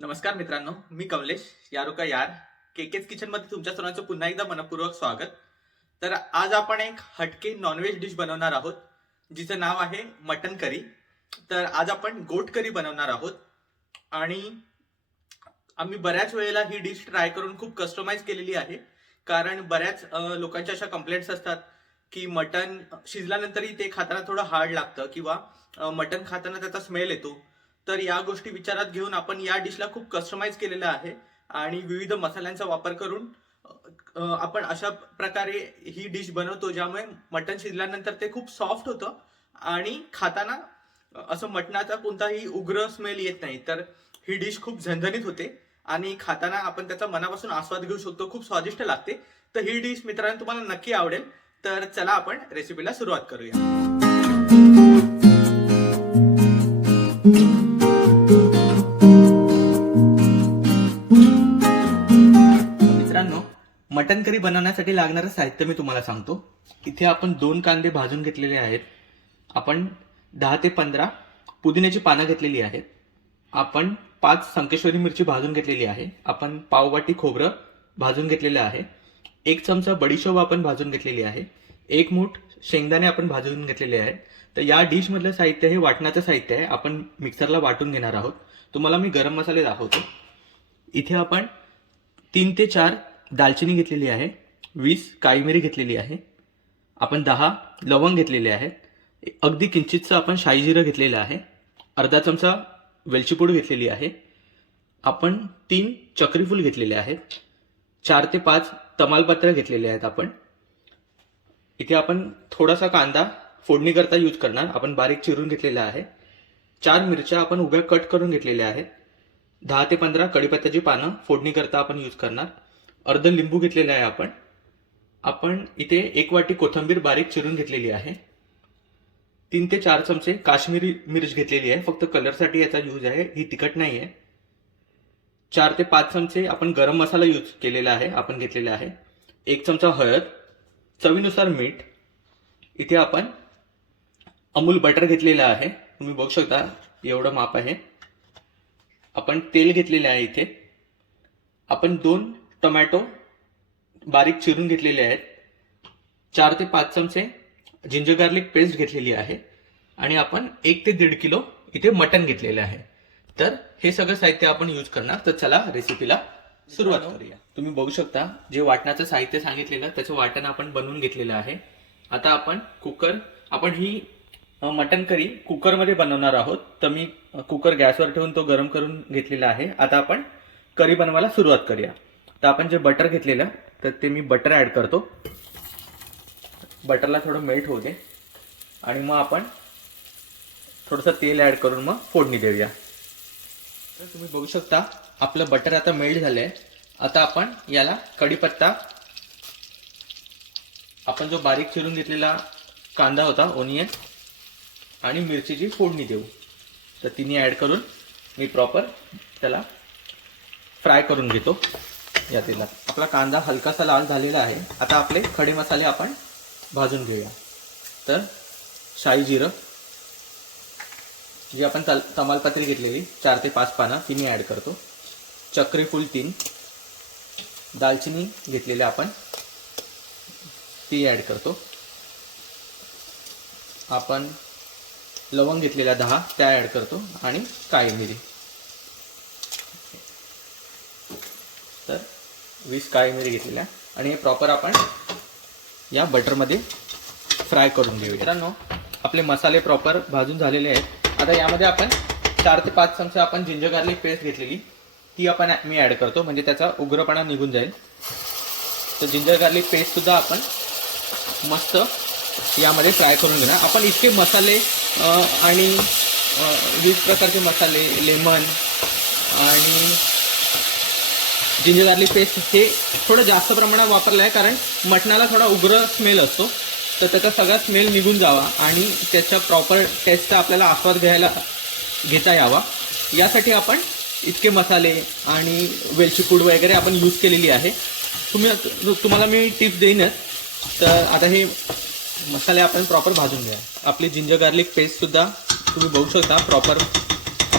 नमस्कार मित्रांनो, मी कमलेश यारुका यार केकेच किचन मध्ये तुमच्या सर्वांचं पुन्हा एकदा मनपूर्वक स्वागत. तर आज आपण एक हटके नॉनव्हेज डिश बनवणार आहोत, जिचं नाव आहे मटन करी. तर आज आपण गोट करी बनवणार आहोत आणि आम्ही बऱ्याच वेळेला ही डिश ट्राय करून खूप कस्टमाइज केलेली आहे. कारण बऱ्याच लोकांच्या अशा कंप्लेंट्स असतात की मटन शिजल्यानंतरही ते खाताना थोडं हार्ड लागतं किंवा मटन खाताना त्याचा स्मेल येतो. तर या गोष्टी विचारात घेऊन आपण या डिशला खूप कस्टमाइज केलेलं आहे आणि विविध मसाल्यांचा वापर करून आपण अशा प्रकारे ही डिश बनवतो, ज्यामुळे मटन शिजल्यानंतर ते खूप सॉफ्ट होतं आणि खाताना असं मटणाचा कोणताही उग्र स्मेल येत नाही. तर ही डिश खूप झणझणीत होते आणि खाताना आपण त्याचा मनापासून आस्वाद घेऊ शकतो. खूप स्वादिष्ट लागते. तर ही डिश मित्रांनो तुम्हाला नक्की आवडेल. तर चला आपण रेसिपीला सुरुवात करूया. मित्रांनो, मटन करी बनवण्यासाठी लागणारं साहित्य मी तुम्हाला सांगतो. इथे आपण 2 कांदे भाजून घेतलेले आहेत. आपण 10 ते 15 पुदिन्याची पानं घेतलेली आहेत. आपण 5 संकेश्वरी मिरची भाजून घेतलेली आहे. आपण पाववाटी खोबरं भाजून घेतलेलं आहे. 1 चमचा बडीशोप आपण भाजून घेतलेली आहे. 1 मूठ शेंगदाणे आपण भाजून घेतलेले आहेत. तर या डिश मधलं साहित्य हे वाटणाचं साहित्य आहे. आपण मिक्सरला वाटून घेणार आहोत. तुम्हाला मी गरम मसाले दाखवतो. इथे आपण 3 ते 4 दालचिनी घेतलेली आहे. 20 काळी मिरी घेतलेली आहे. आपण 10 लवंग घेतलेले आहेत. अगदी किंचितचं आपण शाही जिरं घेतलेलं आहे. अर्धा चमचा वेलची पूड घेतलेली आहे. आपण 3 चक्री फूल घेतलेले आहेत. 4 ते 5 तमालपत्र घेतलेले आहेत. आपण इथे आपण थोडासा कांदा फोडणी करता यूज करणार. आपण बारीक चिरून घेतलेला आहे. 4 मिरच्या आपण उभ्या कट करून घेतलेल्या आहेत. 10 ते 15 कढीपत्त्याची पानं फोडणी करता आपण यूज करणार. अर्ध लिंबू घेतलेलं आहे. आपण इथे 1 वाटी कोथिंबीर बारीक चिरून घेतलेली आहे. 3 ते 4 चमचे काश्मीरी मिर्च घेतलेली आहे. फक्त कलरसाठी याचा यूज आहे, ही तिखट नाही आहे. 4 ते 5 चमचे आपण गरम मसाला यूज केलेला आहे, आपण घेतलेला आहे. 1 चमचा हळद, चवीनुसार मीठ. इथे आपण अमूल बटर घेतलेलं आहे. तुम्ही बघू शकता एवढं माप आहे. आपण तेल घेतलेले आहे. इथे आपण 2 टोमॅटो बारीक चिरून घेतलेले आहेत. 4 ते 5 चमचे जिंजर गार्लिक पेस्ट घेतलेली आहे आणि आपण 1 ते 1.5 किलो इथे मटन घेतलेलं आहे. तर हे सगळं साहित्य आपण यूज करणार. तर चला रेसिपीला सुरुवात करूया. तुम्ही बघू शकता जे वाटणाचं साहित्य सांगितलेलं त्याचं वाटण आपण बनवून घेतलेलं आहे. आता आपण ही मटन करी कुकरमध्ये बनवणार आहोत. तर मी कुकर गॅसवर ठेवून तो गरम करून घेतलेला आहे. आता आपण करी बनवायला सुरुवात करूया. तर आपण जे बटर घेतलेलं तर ते मी बटर ऍड करतो. बटरला थोडं मेल्ट होऊ दे आणि मग आपण थोडंसं तेल ऍड करून मग फोडणी देऊया. तर तुम्ही बघू शकता आपलं बटर आता मेल्ट झालंय. आता आपण याला कढीपत्ता, आपण जो बारीक चिरून घेतलेला कांदा होता, ओनियन आणि मिरचीची फोडणी देऊ. तर तिन्ही ऍड करून मी प्रॉपर त्याला फ्राय करून घेतो या तेलात. आपला कांदा हलकासा लाल झालेला आहे. आता आपले खडे मसाले आपण भाजून घेऊया. तर शाही जिरं, जी आपण तमालपत्री घेतलेली 4 ते 5 पानं ती मी ऍड करतो. चक्री फूल 3, दालचिनी घेतलेली आपण ती ऍड करतो. आपण लवंग घेतलेल्या 10 त्या ऍड करतो आणि काळी मिरी. तर 20 काळी मिरी घेतलेल्या आणि हे प्रॉपर आपण या बटरमध्ये फ्राय करून घेऊया. मित्रांनो, आपले मसाले प्रॉपर भाजून झालेले आहेत. आता यामध्ये आपण 4 ते 5 चमचे आपण जिंजर गार्लिक पेस्ट घेतलेली ती मी ऍड करतो, म्हणजे त्याचा उग्रपणा निघून जाईल. तर जिंजर गार्लिक पेस्ट सुद्धा आपण मस्त यामध्ये फ्राय करून घेणार. आपण इतके मसाले आणि विविध प्रकारचे मसाले, लेमन आणि जिंजर गार्लिक पेस्ट हे थोडं जास्त प्रमाणात वापरलं आहे, कारण मटणाला थोडा उग्र स्मेल असतो. तर त्याचा सगळा स्मेल निघून जावा आणि त्याच्या प्रॉपर टेस्टचा आपल्याला आस्वाद घेता यावा, यासाठी आपण इतके मसाले आणि वेलची पूड वगैरे आपण यूज केलेली आहे. तुम्हाला मी टिप्स देईनच. तर आता हे मसाले आपण प्रॉपर भाजून घ्या. आपली जिंजर गार्लिक पेस्ट सुद्धा तुम्ही बघू शकता प्रॉपर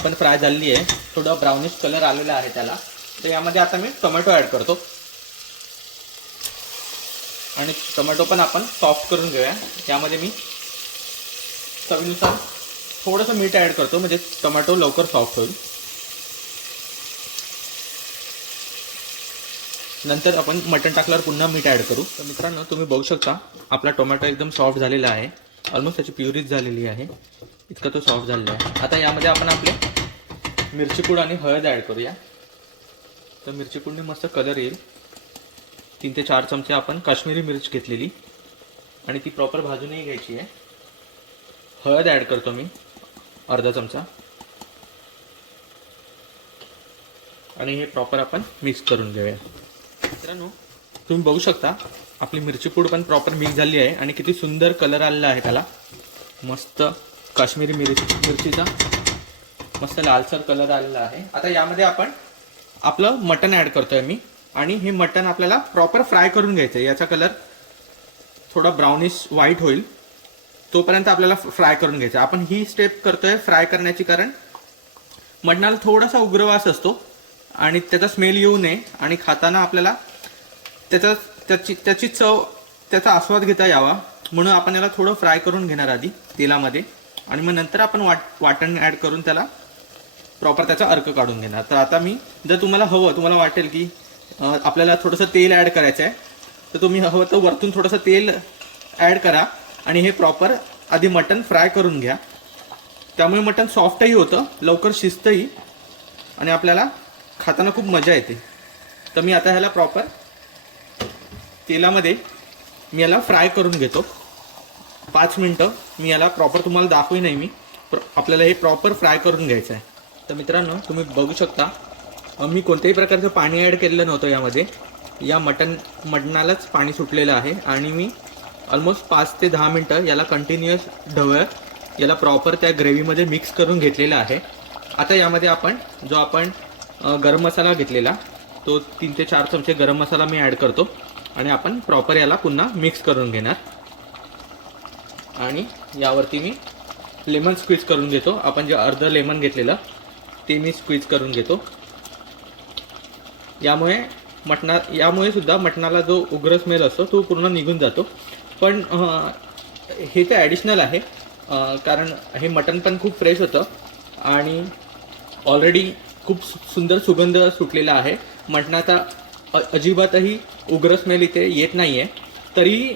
पण फ्राय झालेली आहे, थोडं ब्राउनिश कलर आलेला आहे त्याला. तर यामध्ये आता मी टोमॅटो ॲड करतो आणि टोमॅटो पण आपण सॉफ्ट करून घेऊया. यामध्ये मी चवीनुसार थोडंसं मीठ ॲड करतो, म्हणजे टोमॅटो लवकर सॉफ्ट होईल. नंतर आपण मटण टाकल्यावर पुन्हा मीठ ॲड करू. तर मित्रांनो, तुम्ही बघू शकता आपला टोमॅटो एकदम सॉफ्ट झालेला आहे. ऑलमोस्ट त्याची प्युरीच झालेली आहे, इतका तो सॉफ्ट झालेला आहे. आता यामध्ये आपण आपले मिरची पूड आणि हळद ॲड करूया. तर मिरची पूडने मस्त कलर येईल. 3 ते 4 चमचे आपण काश्मीरी मिरच घेतलेली आणि ती प्रॉपर भाजूनही घ्यायची आहे. हळद ॲड करतो मी अर्धा चमचा आणि हे प्रॉपर आपण मिक्स करून घेऊया. मित्रांनो, तुम्ही बघू शकता आपली मिरची पूड पण प्रॉपर मिक्स झाली आहे आणि किती सुंदर कलर आलेला आहे त्याला. मस्त काश्मीरी मिरचीचा मस्त लालसर कलर आलेला आहे. आता यामध्ये आपण आपलं मटण ॲड करतोय मी आणि हे मटण आपल्याला प्रॉपर फ्राय करून घ्यायचं आहे. याचा कलर थोडा ब्राउनिश व्हाईट होईल तोपर्यंत आपल्याला फ्राय करून घ्यायचं. आपण ही स्टेप करतोय फ्राय करण्याची, कारण मटणाला थोडासा उग्रवास असतो आणि त्याचा स्मेल येऊ नये आणि खाताना आपल्याला त्याची चव, त्याचा आस्वाद घेता यावा, म्हणून आपण याला थोडं फ्राय करून घेणार आधी तेलामध्ये आणि मग नंतर आपण वाटण ॲड करून त्याला प्रॉपर त्याचा अर्क काढून घेणार. तर आता मी, जर तुम्हाला वाटेल की आपल्याला थोडंसं तेल ॲड करायचं आहे, तर तुम्ही हवं तर वरतून थोडंसं तेल ॲड करा आणि हे प्रॉपर आधी मटण फ्राय करून घ्या. त्यामुळे मटण सॉफ्टही होतं, लवकर शिजतंही आणि आपल्याला खाताना खूप मजा येते. तर मी आता ह्याला प्रॉपर तेलामध्ये मी याला फ्राय करून घेतो 5 मिनटं. मी याला प्रॉपर तुम्हाला दाखवू नाही मी, आपल्याला हे प्रॉपर फ्राय करून घ्यायचं आहे. तर मित्रांनो, तुम्ही बघू शकता मी कोणत्याही प्रकारचं पाणी ॲड केलेलं नव्हतं यामध्ये. या मटणालाच पाणी सुटलेलं आहे आणि मी ऑलमोस्ट 5 ते 10 मिनटं याला कंटिन्युअस ढवळत याला प्रॉपर त्या ग्रेव्हीमध्ये मिक्स करून घेतलेला आहे. आता यामध्ये आपण जो गरम मसाला घेतलेला, तो 3 ते 4 चमचे गरम मसाला मी ॲड करतो आणि आपण प्रॉपर याला पुन्हा मिक्स करून घेणार. आणि यावरती मी लेमन स्क्वीज करून घेतो. आपण जे अर्ध लेमन घेतलेलं ते मी स्क्वीज करून घेतो. यामुळे सुद्धा मटणाला जो उग्र स्मेल असतो तो पूर्ण निघून जातो. पण हे तर ॲडिशनल आहे, कारण हे मटण पण खूप फ्रेश होतं आणि ऑलरेडी खूप सुंदर सुगंध सुटलेला आहे. मटणाचा अजिबातही उग्र स्मेल इथे येत नाही आहे. तरी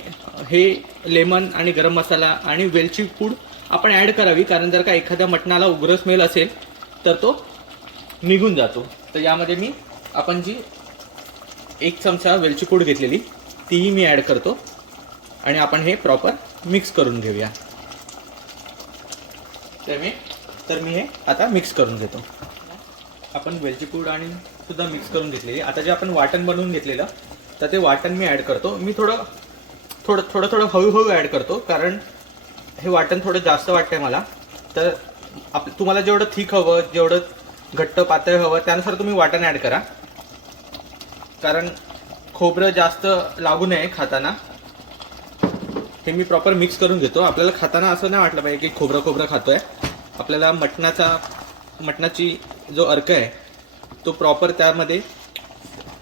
हे लेमन आणि गरम मसाला आणि वेलची पूड आपण ॲड करावी, कारण जर का एखाद्या मटणाला उग्र स्मेल असेल तर तो निघून जातो. तर यामध्ये मी आपण जी 1 चमचा वेलची पूड घेतलेली तीही मी ॲड करतो आणि आपण हे प्रॉपर मिक्स करून घेऊया. तर मी हे आता मिक्स करून घेतो. आपण वेलची पूड आणि सुद्धा मिक्स करून घेतलेली. आता जे आपण वाटण बनवून घेतलेलं तर ते वाटण मी ॲड करतो. मी थोडं हळूहळू ॲड करतो, कारण हे वाटण थोडं जास्त वाटतंय मला. तर तुम्हाला जेवढं थिक हवं, जेवढं घट्ट पातळ हवं त्यानुसार तुम्ही वाटण ॲड करा, कारण खोबरं जास्त लागू नये खाताना. हे मी प्रॉपर मिक्स करून घेतो. आपल्याला खाताना असं नाही वाटलं पाहिजे की खोबरं खातोय. आपल्याला मटणाची जो अर्क आहे तो प्रॉपर त्यामध्ये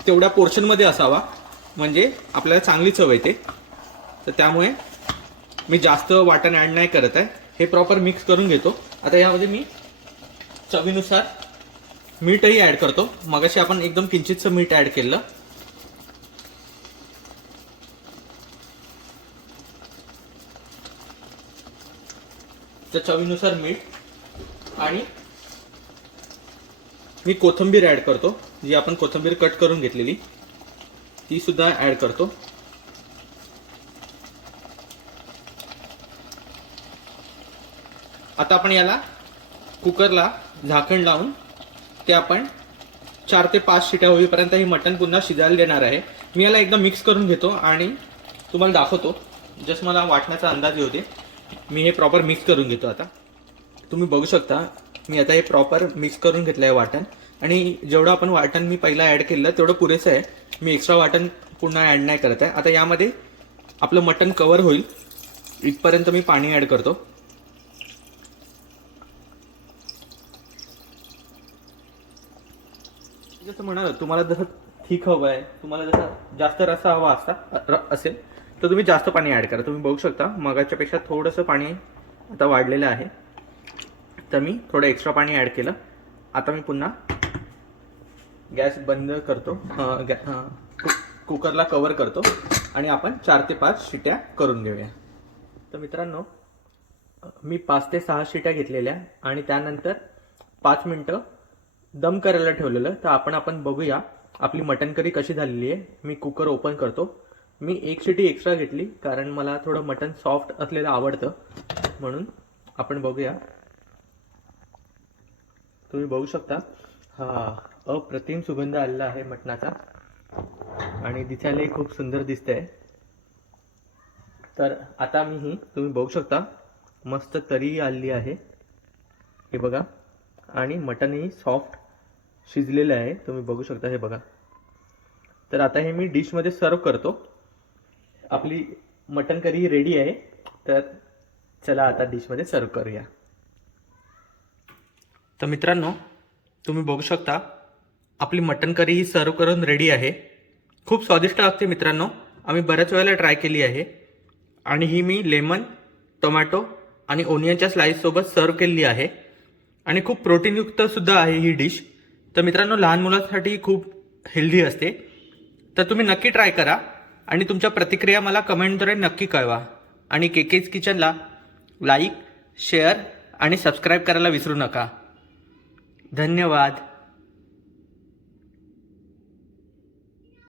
तेवढ्या पोर्शनमध्ये असावा, म्हणजे आपल्याला चांगली चव येते. तर त्यामुळे मी जास्त वाटण ॲड नाही करत आहे. हे प्रॉपर मिक्स करून घेतो. आता यामध्ये मी चवीनुसार मीठही ॲड करतो. मगाशी आपण एकदम किंचितचं मीठ ॲड केलं. तर चवीनुसार मीठ आणि मी कोथिंबीर ॲड करतो. जी आपण कोथिंबीर कट करून घेतलेली ती सुद्धा ॲड करतो. आता आपण याला कुकरला झाकण लावून ते आपण 4 ते 5 शिट्या होईपर्यंत हे मटण पुन्हा शिजायला देणार आहे. मी याला एकदम मिक्स करून घेतो आणि तुम्हाला दाखवतो. जस्ट मला वाटण्याचा अंदाज येऊ दे. मी हे प्रॉपर मिक्स करून घेतो. आता तुम्ही बघू शकता मी आता हे प्रॉपर मिक्स करून घेतलं आहे वाटण, आणि जेवढं आपण वाटण मी पहिला ॲड केलं तेवढं पुरेसं आहे. मी एक्स्ट्रा वाटण पुन्हा ॲड नाही करत आहे. आता यामध्ये आपलं मटण कवर होईल इथपर्यंत मी पाणी ॲड करतो. जसं म्हणाल तुम्हाला जसं थिक हवं आहे, तुम्हाला जसं जास्त रस्सा हवा असेल तर तुम्ही जास्त पाणी ॲड करा. तुम्ही बघू शकता मगाच्यापेक्षा थोडंसं पाणी आता वाढलेलं आहे, तर मी थोडं एक्स्ट्रा पाणी ॲड केलं. आता मी पुन्हा गॅस बंद करतो, कुकरला कव्हर करतो आणि आपण 4 ते 5 शिट्या करून घेऊया. तर मित्रांनो, मी 5 ते 6 शिट्या घेतलेल्या आणि त्यानंतर 5 मिनटं दम करायला ठेवलेलं. तर आपण बघूया आपली मटन करी कशी झालेली आहे. मी कुकर ओपन करतो. मी 1 शिटी एक्स्ट्रा घेतली कारण मला थोडं मटन सॉफ्ट असलेलं आवडतं, म्हणून आपण बघूया. तुम्ही बघू शकता हा अप्रतिम सुगंध आलेला आहे मटणाचा आणि दिसायलाही खूप सुंदर दिसतंय. तर आता तुम्ही बघू शकता मस्त तरी आलेली आहे, हे बघा. आणि मटनही सॉफ्ट शिजलेलं आहे, तुम्ही बघू शकता, हे बघा. तर आता हे मी डिशमध्ये सर्व करतो. आपली मटन करी रेडी आहे. तर चला आता डिशमध्ये सर्व करूया. तर मित्रांनो, तुम्ही बघू शकता आपली मटन करी ही सर्व करून रेडी आहे. खूप स्वादिष्ट लागते मित्रांनो. आम्ही बऱ्याच वेळेला ट्राय केली आहे आणि ही मी लेमन, टोमॅटो आणि ओनियनच्या स्लाइससोबत सर्व केलेली आहे आणि खूप प्रोटीनयुक्त सुद्धा आहे ही डिश. तर मित्रांनो, लहान मुलांसाठी खूप हेल्दी असते. तर तुम्ही नक्की ट्राय करा आणि तुमच्या प्रतिक्रिया मला कमेंटद्वारे नक्की कळवा. आणि केकेज किचनला लाईक, शेअर आणि सबस्क्राईब करायला विसरू नका. धन्यवाद.